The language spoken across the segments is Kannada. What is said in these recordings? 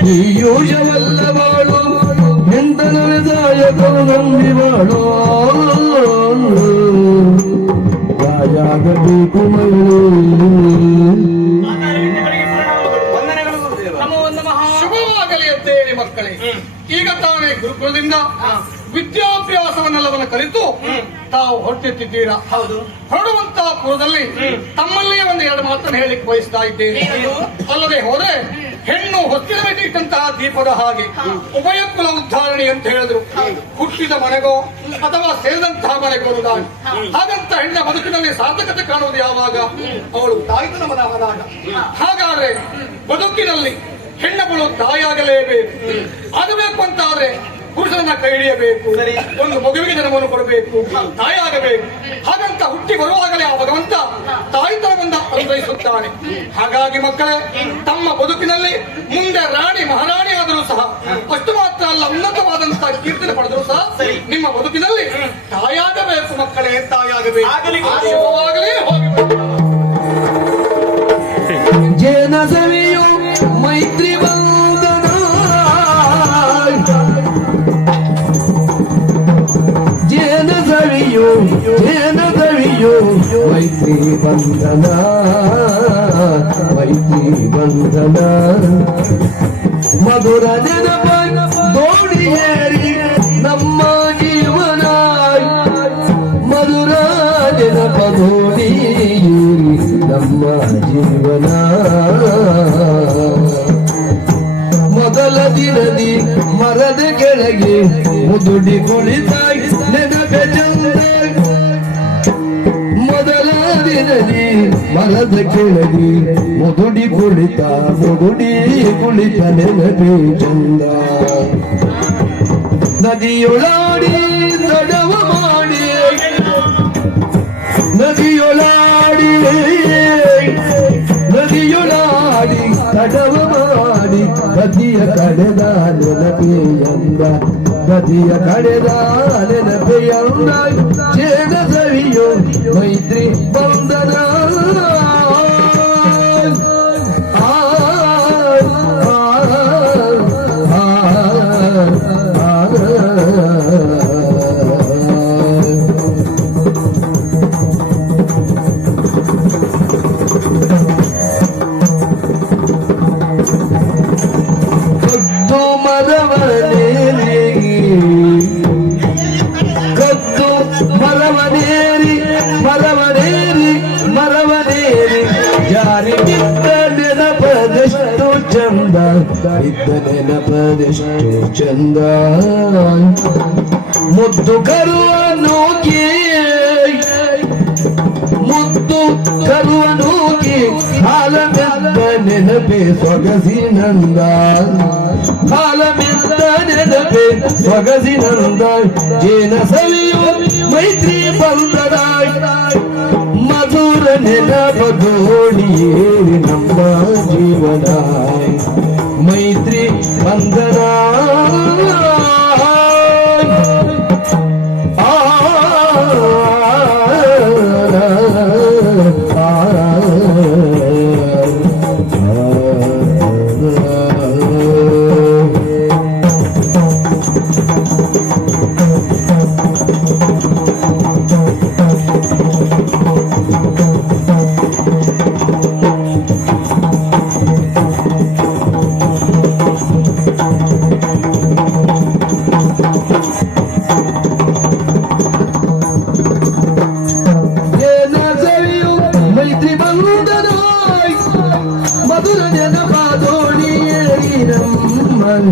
ಪೀಯೂಷವಲ್ಲ ಬಾಳು ನಂಬಿ ರಾಜಾಗಬೇಕು ಮಗಳು. ಶುಭವಾಗಲಿ ಅಂತೇಳಿ ಮಕ್ಕಳೇ. ಈಗ ತಾನೇ ಗುರುಕುಲದಿಂದ ವಿದ್ಯಾಭ್ಯಾಸವನ್ನೆಲ್ಲವನ್ನು ಕಲಿತು ತಾವು ಹೊರಟಿದ್ದೀರಾ? ಹೌದು. ಹೊರಡುವಂತ ಪುರದಲ್ಲಿ ತಮ್ಮಲ್ಲಿಯೇ ಒಂದು ಎರಡು ಮಾತನ್ನು ಹೇಳಿಕ್ ಬಯಸ್ತಾ ಇದ್ದೇನೆ? ಅಲ್ಲದೆ ಹೋದ್ರೆ ಹೆಣ್ಣು ಹೊತ್ತಿನ ಬೇಕಿಟ್ಟಂತಹ ದೀಪದ ಹಾಗೆ ಉಭಯ ಕುಲ ಉದ್ಧಾರಣೆ ಅಂತ ಹೇಳಿದ್ರು. ಹುಟ್ಟಿದ ಮನೆಗೋ ಅಥವಾ ಸೇರಿದಂತಹ ಮನೆಗೋ ಉದಾಹರಣೆ ಹಾಗಂತ ಹೆಣ್ಣ ಬದುಕಿನಲ್ಲಿ ಸಾರ್ಥಕತೆ ಕಾಣುವುದು ಯಾವಾಗ? ಅವಳು ತಾಯ್ತನ ಮನವಾದಾಗ ಹಾಗಾದ್ರೆ ಬದುಕಿನಲ್ಲಿ ಹೆಣ್ಣುಗಳು ತಾಯಿಯಾಗಲೇಬೇಕು. ಆಗಬೇಕು ಅಂತಾದ್ರೆ ಪುರುಷನನ್ನ ಕೈ ಹಿಡಿಯಬೇಕು. ಒಂದು ಮಗುವಿಗೆ ಜನ್ಮವನ್ನು ಕೊಡಬೇಕು. ತಾಯಿಯಾಗಬೇಕು. ಹಾಗಂತ ಹುಟ್ಟಿ ಬರುವಾಗಲೇ ಆ ಭಗವಂತ ತಾಯಿತನವನ್ನ ಅನುಭವಿಸುತ್ತಾನೆ ಹಾಗಾಗಿ ಮಕ್ಕಳೇ ತಮ್ಮ ಬದುಕಿನಲ್ಲಿ ಮುಂದೆ ರಾಣಿ ಮಹಾರಾಣಿ ಆದರೂ ಸಹ ಅಷ್ಟು ಮಾತ್ರ ಅಲ್ಲ ಉನ್ನತವಾದಂತಹ ಕೀರ್ತನೆ ಪಡೆದರೂ ಸಹ. ನಿಮ್ಮ ಬದುಕಿನಲ್ಲಿ ತಾಯಾಗಬೇಕು ಮಕ್ಕಳೇ ತಾಯಾಗಬೇಕು ಮೈತ್ರಿ ಬಂಧನ ಮೈತ್ರಿ ಬಂಧನ. ಮಧುರ ನೆನಪ ದೋಣಿಯೇರಿ ನಮ್ಮ ಜೀವನ ಮಧುರ ನೆನಪ ದೋಣಿಯೇರಿ ನಮ್ಮ ಜೀವನ ಮೊದಲ ದಿನದಿ ಮರದ ಕೆಳಗೆ ಮುದುಡಿ ಕುಳಿತಾಗಿ ದಿನದಿ ಮರದ ಕೆಳಗೆ ಮುದುಡಿ ಕುಳಿತ ಮುದುಡಿ ಕುಳಿತ ನೆನಪೆ ಚಂದ. ನದಿಯೊಳಾಡಿ ತಡವ ಮಾಡಿ, ನದಿಯೊಳಾಡಿ ನದಿಯೊಳಾಡಿ ತಡವ ಮಾಡಿ, ನದಿಯ ಕಡೆದ ನೆನಪೆಯಂದ ನದಿಯ ಕಡೆದ ನೆನಪೆಯಂದ ಜೇನ ಸವಿಯೋ ಮೈತ್ರಿ ಬಂಧನ ಆ, ಜಾರಿ ಬಿದ್ದ ನೆನಪದಷ್ಟು ಚಂದ ಬಿದ್ದ ನೆನಪದಷ್ಟು ಚಂದ. ಮುದ್ದು ಕರುವ ನೂಕಿ, ಮುದ್ದು ಕರುವ ನೂಕಿ ಮೆದ್ದ ನೆನಪೆ ಸೊಗಸಿನಂದ ಹಾಲ ಮೆದ್ದ ನೆನಪೆ ಸೊಗಸಿನಂದ ದೋಣಿಯೇರಿ ನಮ್ಮ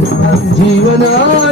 जीवना